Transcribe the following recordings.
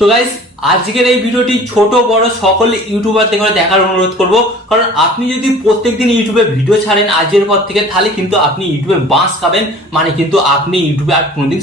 তো গাইস আজকের এই ভিডিওটি ছোট, বড় সকল ইউটিউবারদের দেখার অনুরোধ করব। কারণ আপনি যদি প্রত্যেকদিন ইউটিউবে ভিডিও ছাড়েন আজকের পর থেকে, তাহলে কিন্তু আপনি ইউটিউবে বাঁশ খাবেন। মানে কিন্তু আপনি ইউটিউবে আর কোনোদিন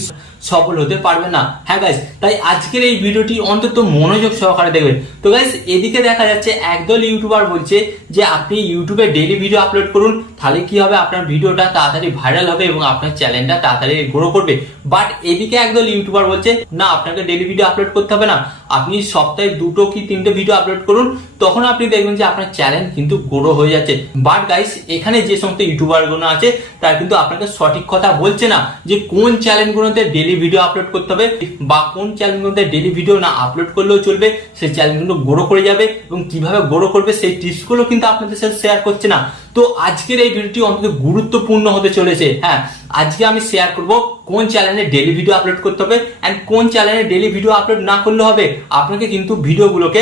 সফল হতে পারবেন না। হ্যাঁ গাইস তাই আজকের এই ভিডিওটি অন্তত মনোযোগ সহকারে দেখবেন। তো গাইস এদিকে দেখা যাচ্ছে একদল ইউটিউবার বলছে যে, আপনি ইউটিউবে ডেলি ভিডিও আপলোড করুন, তাহলে কি হবে? আপনার ভিডিওটা তাড়াতাড়ি ভাইরাল হবে এবং আপনার চ্যানেলটা তাড়াতাড়ি গ্রো করবে। বাট এদিকে একদল ইউটিউবার বলছে, না, আপনাকে ডেলি ভিডিও আপলোড করতে হবে না। আপনি সপ্তাহে দুটো কি তিনটে ভিডিও আপলোড করুন, তখন আপনি দেখবেন যে আপনার চ্যানেল কিন্তু গ্রো হয়ে যাচ্ছে। বাট গাইস এখানে যে সমস্ত ইউটিউবারগুলো আছে, তারা কিন্তু আপনাকে সঠিক কথা বলছে না যে, কোন চ্যানেলগুলোতে ডেলি ভিডিও আপলোড করতে হবে। বা কোন চ্যানেলগুলোতে ডেলি ভিডিও না আপলোড করলেও চলবে, সেই চ্যানেলগুলো গ্রো করে যাবে এবং কীভাবে গ্রো করবে সেই টিপসগুলো কিন্তু আপনাদের সাথে শেয়ার করছে না। তো আজকের এই ভিডিওটি অন্তত গুরুত্বপূর্ণ হতে চলেছে। হ্যাঁ আজকে আমি শেয়ার করব কোন চ্যানেলে ডেলি ভিডিও আপলোড করতে হবে অ্যান্ড কোন চ্যানেলে ডেলি ভিডিও আপলোড না করলে হবে। আপনাকে কিন্তু ভিডিওগুলোকে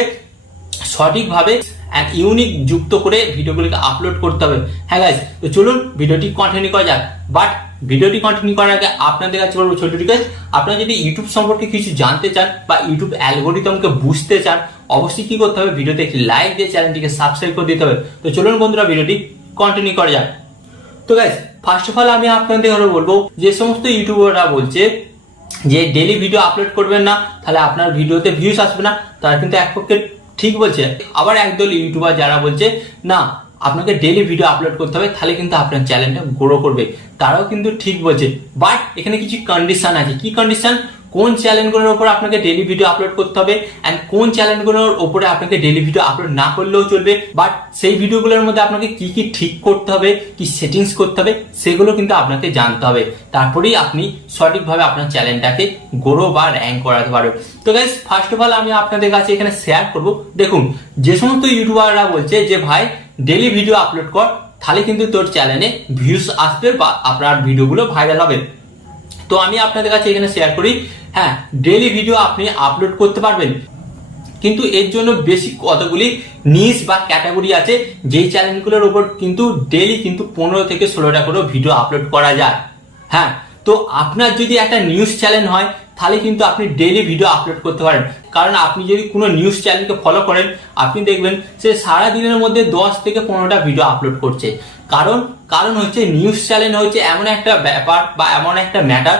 সঠিকভাবে এক ইউনিক যুক্ত করে ভিডিওগুলোকে আপলোড করতে হবে। হ্যাঁ গাইজ তো চলুন ভিডিওটি কন্টিনিউ করা যাক। বাট ভিডিওটি কন্টিনিউ করার আগে আপনাদের কাছে বলব ছোট রিকোয়েস্ট আপনারা যদি ইউটিউব সম্পর্কে কিছু জানতে চান বা ইউটিউব অ্যালগোরিদমকে বুঝতে চান, অবশ্যই কি করতে হবে? ভিডিওতে একটি লাইক দিয়ে চ্যানেলটিকে সাবস্ক্রাইব করে দিতে হবে। তো চলুন বন্ধুরা ভিডিওটি কন্টিনিউ করা যাক। তো গাইজ ফার্স্ট অফ অল আমি আপনাদের ঘরে বলব যে সমস্ত ইউটিউবাররা বলছে যে ডেলি ভিডিও আপলোড করবেন না, তাহলে আপনার ভিডিওতে ভিউস আসবে না। তারা কিন্তু এক পক্ষে ঠিক বলছে। আবার একদল ইউটিউবার যারা বলছে, না আপনাকে ডেলি ভিডিও আপলোড করতে হবে, তাহলে কিন্তু আপনার চ্যানেলটা গ্রো করবে। তারাও কিন্তু ঠিক বলছে। বাট এখানে কিছু কন্ডিশন আছে। কি কন্ডিশন কোন চ্যানেলগুলোর উপর আপনাকে ডেলি ভিডিও আপলোড করতে হবে অ্যান্ড কোন চ্যানেলগুলোর উপরে আপনাকে ডেলি ভিডিও আপলোড না করলেও চলবে। বাট সেই ভিডিওগুলোর মধ্যে আপনাকে কি কি ঠিক করতে হবে, কি সেটিংস করতে হবে, সেগুলো কিন্তু আপনাকে জানতে হবে। তারপরেই আপনি সঠিকভাবে আপনার চ্যানেলটাকে গ্রো বা র্যাঙ্ক করাতে পারবেন। তো গাইজ ফার্স্ট অফ অল আমি আপনাদের কাছে এখানে শেয়ার করব। দেখুন, যে সমস্ত ইউটিউবাররা বলছে যে, ভাই ডেলি ভিডিও আপলোড কর, তাহলে কিন্তু তোর চ্যানেলে ভিউস আসবে বা আপনার ভিডিওগুলো ভাইরাল হবে। তো আমি আপনাদের কাছে এখানে শেয়ার করি হ্যাঁ ডেলি ভিডিও আপনি আপলোড করতে পারবেন। কিন্তু এর জন্য বেশি কতগুলি নিস বা ক্যাটাগরি আছে, যেই চ্যানেলগুলোর উপর কিন্তু ডেলি কিন্তু পনেরো থেকে ষোলোটা করে ভিডিও আপলোড করা যায়। হ্যাঁ তো আপনার যদি একটা নিউজ চ্যানেল হয় তাহলে কিন্তু আপনি ডেলি ভিডিও আপলোড করতে পারেন। কারণ আপনি যদি কোনো নিউজ চ্যানেলকে ফলো করেন, আপনি দেখবেন সে সারা দিনের মধ্যে দশ থেকে পনেরোটা ভিডিও আপলোড করছে। কারণ কারণ হচ্ছে নিউজ চ্যানেল হচ্ছে এমন একটা ব্যাপার বা এমন একটা ম্যাটার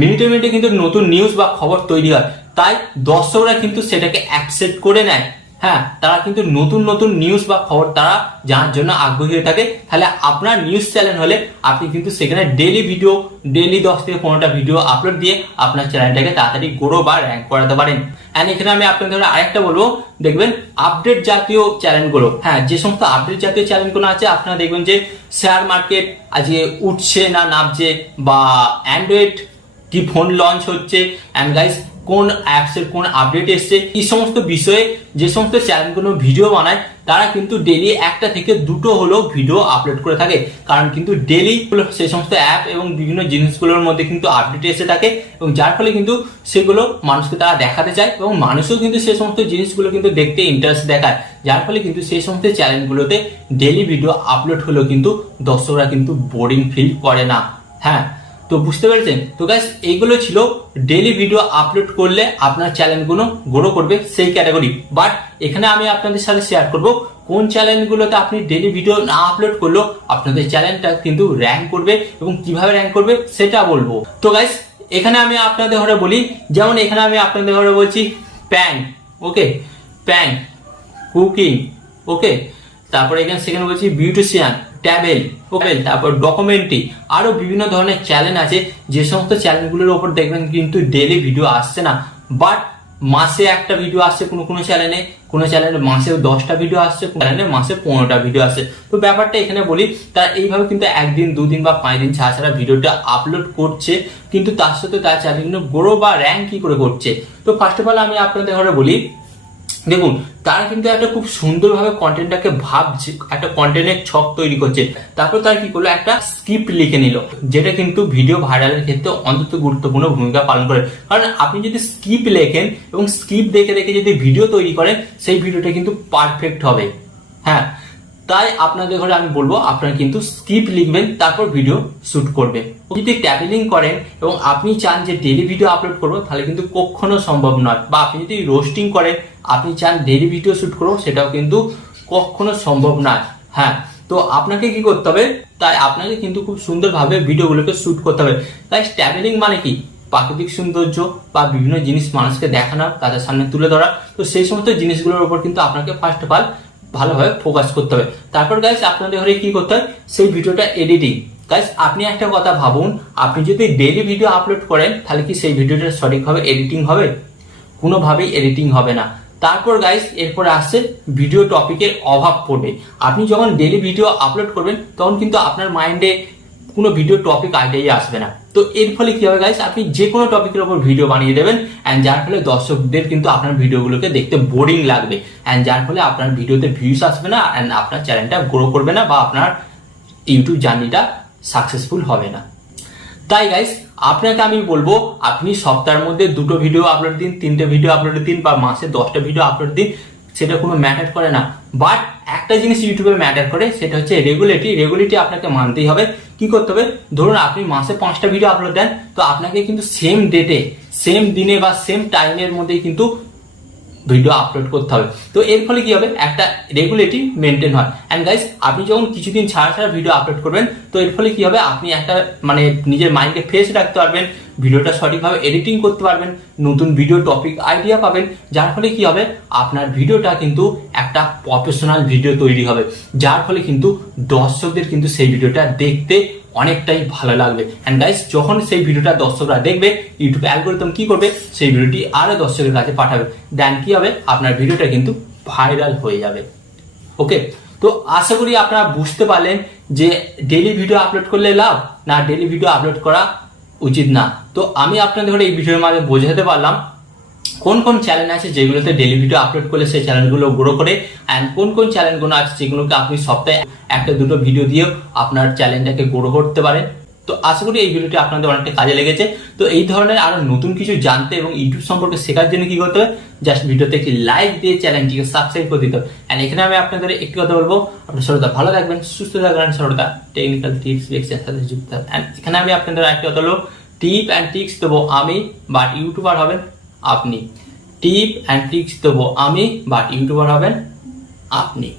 মিনিটে মিনিটে কিন্তু নতুন নিউজ বা খবর তৈরি হয়। তাই দর্শকরা কিন্তু সেটাকে অ্যাকসেপ্ট করে নেয়। হ্যাঁ তারা কিন্তু নতুন নতুন নিউজ বা খবর তারা জানার জন্য আগ্রহী হয়ে থাকে। তাহলে আপনার নিউজ চ্যানেল হলে আপনি কিন্তু সেখানে ডেলি ভিডিও ডেলি দশ থেকে পনেরোটা ভিডিও আপলোড দিয়ে আপনার চ্যানেলটাকে তাড়াতাড়ি গ্রো বা র্যাঙ্ক করাতে পারেন। অ্যান্ড এখানে আমি আপনাদের আরেকটা বলব, দেখবেন আপডেট জাতীয় চ্যানেলগুলো হ্যাঁ যে সমস্ত আপডেট জাতীয় চ্যানেলগুলো আছে, আপনারা দেখবেন যে শেয়ার মার্কেট আজকে উঠছে না নামছে বা অ্যান্ড্রয়েড কি ফোন লঞ্চ হচ্ছে। অ্যান্ড গাইস কোন অ্যাপসের কোন আপডেট এসছে, এই সমস্ত বিষয়ে যে সমস্ত চ্যানেলগুলো ভিডিও বানায়, তারা কিন্তু ডেলি একটা থেকে দুটো হলেও ভিডিও আপলোড করে থাকে। কারণ কিন্তু ডেলি সেই সমস্ত অ্যাপ এবং বিভিন্ন জিনিসগুলোর মধ্যে কিন্তু আপডেট এসে থাকে এবং যার ফলে কিন্তু সেগুলো মানুষকে তারা দেখাতে চায় এবং মানুষও কিন্তু সেই সমস্ত জিনিসগুলো কিন্তু দেখতে ইন্টারেস্ট দেখায়। যার ফলে কিন্তু সেই সমস্ত চ্যানেলগুলোতে ডেলি ভিডিও আপলোড হলেও কিন্তু দর্শকরা কিন্তু বোরিং ফিল করে না। হ্যাঁ? তো বুঝতে পেরেছেন? তো গ্যাস এইগুলো ছিল ডেলি ভিডিও আপলোড করলে আপনার চ্যানেলগুলো গ্রো করবে সেই ক্যাটাগরি বাট এখানে আমি আপনাদের সাথে শেয়ার করব কোন চ্যানেলগুলোতে আপনি ডেলি ভিডিও না আপলোড করলেও আপনাদের চ্যানেলটা কিন্তু র্যাঙ্ক করবে এবং কীভাবে র্যাঙ্ক করবে সেটা বলব। তো গাইস এখানে আমি আপনাদের ঘরে বলি, যেমন এখানে আমি আপনাদের ঘরে বলছি pan okay pan cooking okay তারপরে এখানে সেখানে বলছি বিউটিশিয়ান ট্যাবেল ওপেল তারপর ডকুমেন্টারি আরও বিভিন্ন ধরনের চ্যানেল আছে। যে সমস্ত চ্যানেলগুলোর ওপর দেখবেন কিন্তু ডেলি ভিডিও আসছে না। বাট মাসে একটা ভিডিও আসছে কোনো কোনো চ্যানেলে কোনো চ্যানেলে মাসে দশটা ভিডিও আসছে, কোনো চ্যানেলে মাসে পনেরোটা ভিডিও আসছে। তো ব্যাপারটা এখানে বলি তারা এইভাবে কিন্তু একদিন, দুদিন বা পাঁচ দিন ছাড়া ছাড়া ভিডিওটা আপলোড করছে। কিন্তু তার সাথে তার চ্যানেলগুলো গ্রো বা র্যাঙ্ক কি করে করছে? তো ফার্স্ট অফ অল আমি আপনাদের ঘরে বলি দেখুন, তারা কিন্তু একটা খুব সুন্দরভাবে কন্টেন্টটাকে ভাবছে, একটা কন্টেন্টের ছক তৈরি করছে। তারপর তারা কি করল? একটা স্ক্রিপ্ট লিখে নিল, যেটা কিন্তু ভিডিও ভাইরালের ক্ষেত্রে অন্তত গুরুত্বপূর্ণ ভূমিকা পালন করে। কারণ আপনি যদি স্ক্রিপ্ট লেখেন এবং স্ক্রিপ্ট দেখে দেখে যদি ভিডিও তৈরি করেন, সেই ভিডিওটা কিন্তু পারফেক্ট হবে। হ্যাঁ তাই আপনাদের ঘরে আমি বলব, আপনারা কিন্তু স্ক্রিপ্ট লিখবেন, তারপর ভিডিও শুট করবেন। যদি ট্যাবেলিং করেন এবং আপনি চান যে ডেলি ভিডিও আপলোড করব, তাহলে কিন্তু কখনো সম্ভব নয়। বা আপনি যদি রোস্টিং করেন আপনি চান ডেলি ভিডিও শ্যুট করব, সেটাও কিন্তু কখনো সম্ভব না। হ্যাঁ তো আপনাকে কি করতে হবে? তাই আপনাকে কিন্তু খুব সুন্দরভাবে ভিডিওগুলোকে শ্যুট করতে হবে। তাই ট্যাবেলিং মানে কি? প্রাকৃতিক সৌন্দর্য বা বিভিন্ন জিনিস মানুষকে দেখানো, তাদের সামনে তুলে ধরা। তো সেই সমস্ত জিনিসগুলোর উপর কিন্তু আপনাকে ফার্স্ট অফ অল ভালোভাবে ফোকাস করতে হবে। তারপর গাইস আপনাদের ঘরে কি করতে হয়? সেই ভিডিওটা এডিটিং গাইস আপনি একটা কথা ভাবুন, আপনি যদি ডেলি ভিডিও আপলোড করেন, তাহলে কি সেই ভিডিওটা সঠিকভাবে এডিটিং হবে? কোনোভাবেই এডিটিং হবে না। তারপর গাইস এরপরে আসছে ভিডিও টপিকের অভাব পড়বে। আপনি যখন ডেলি ভিডিও আপলোড করবেন, তখন কিন্তু আপনার মাইন্ডে কোনো ভিডিও টপিক আইডিয়াই আসবে না। তো এর ফলে কি হবে গাইস আপনি যে কোনো টপিকের উপর ভিডিও বানিয়ে দেবেন অ্যান্ড যার ফলে দর্শকদের কিন্তু আপনার ভিডিওগুলোকে দেখতে বোরিং লাগবে। অ্যান্ড যার ফলে আপনার ভিডিওতে ভিউস আসবে না অ্যান্ড আপনার চ্যানেলটা গ্রো করবে না, বা আপনার ইউটিউব জার্নিটা সাকসেসফুল হবে না। তাই গাইস আপনাকে আমি বলব, আপনি সপ্তাহের মধ্যে দুটো ভিডিও আপলোড দিন, তিনটে ভিডিও আপলোড দিন, বা মাসে দশটা ভিডিও আপলোড দিন, সেটা কোনো ম্যাটার করে না। বাট একটা জিনিস ইউটিউবে ম্যাটার করে, সেটা হচ্ছে রেগুলেটি রেগুলেটি আপনাকে মানতেই হবে। কি করতে হবে? ধরুন আপনি মাসে পাঁচটা ভিডিও আপলোড দেন, তো আপনাকে কিন্তু সেম ডেটে সেম দিনে বা সেম টাইমের মধ্যেই কিন্তু ভিডিও আপলোড করতে হবে। তো এর ফলে কি হবে? একটা রেগুলেটি মেনটেন হয়। অ্যান্ড গাইস আপনি যখন কিছুদিন ছাড়া ছাড়া ভিডিও আপলোড করবেন, তো এর ফলে কি হবে? আপনি একটা মানে নিজের মাইন্ডকে ফ্রেশ রাখতে পারবেন। ভিডিওটা সঠিকভাবে এডিটিং করতে পারবেন, নতুন ভিডিও টপিক আইডিয়া পাবেন, যার ফলে কি হবে? আপনার ভিডিওটা কিন্তু একটা প্রফেশনাল ভিডিও তৈরি হবে। যার ফলে কিন্তু দর্শকদের কিন্তু সেই ভিডিওটা দেখতে অনেকটাই ভালো লাগবে। অ্যান্ড গাইস যখন সেই ভিডিওটা দর্শকরা দেখবে ইউটিউব অ্যালগোরিদম কি করবে? সেই ভিডিওটি আরও দর্শকের কাছে পাঠাবে। দেন কি হবে? আপনার ভিডিওটা কিন্তু ভাইরাল হয়ে যাবে। ওকে তো আশা করি আপনারা বুঝতে পারলেন যে ডেলি ভিডিও আপলোড করলে লাভ, না ডেলি ভিডিও আপলোড করা উচিত না। তো আমি আপনাদের এই ভিডিওর মাধ্যমে বোঝাতে পারলাম কোন কোন চ্যানেল আছে যেগুলোতে ডেলি ভিডিও আপলোড করলে সেই চ্যানেলগুলো গ্রো করে অ্যান্ড কোন কোন চ্যানেলগুলো আছে যেগুলোকে আপনি সপ্তাহে একটা দুটো ভিডিও দিয়েও আপনার চ্যানেলটাকে গ্রো করতে পারেন। তো আশা করি এই ভিডিওটি আপনাদের অনেকটা কাজে লেগেছে। তো এই ধরনের আরও নতুন কিছু জানতে এবং ইউটিউব সম্পর্কে শেখার জন্য কি করতে হবে? জাস্ট ভিডিওতে একটি লাইক দিয়ে চ্যানেলটিকে সাবস্ক্রাইব করে দিতে অ্যান্ড এখানে আমি আপনাদের একটি কথা বলব। আপনার সরতা ভালো থাকবেন, সুস্থ থাকবেন সরতা টেকনিক্যাল টিপস সাথে যুক্ত অ্যান্ড এখানে আমি আপনাদের একটি কথা বলব। টিপ অ্যান্ড ট্রিক্স দেবো আমি, বা ইউটিউবার হবেন আপনি। টিপ অ্যান্ড ট্রিক্স দেবো আমি, বা ইউটিউবার হবেন আপনি।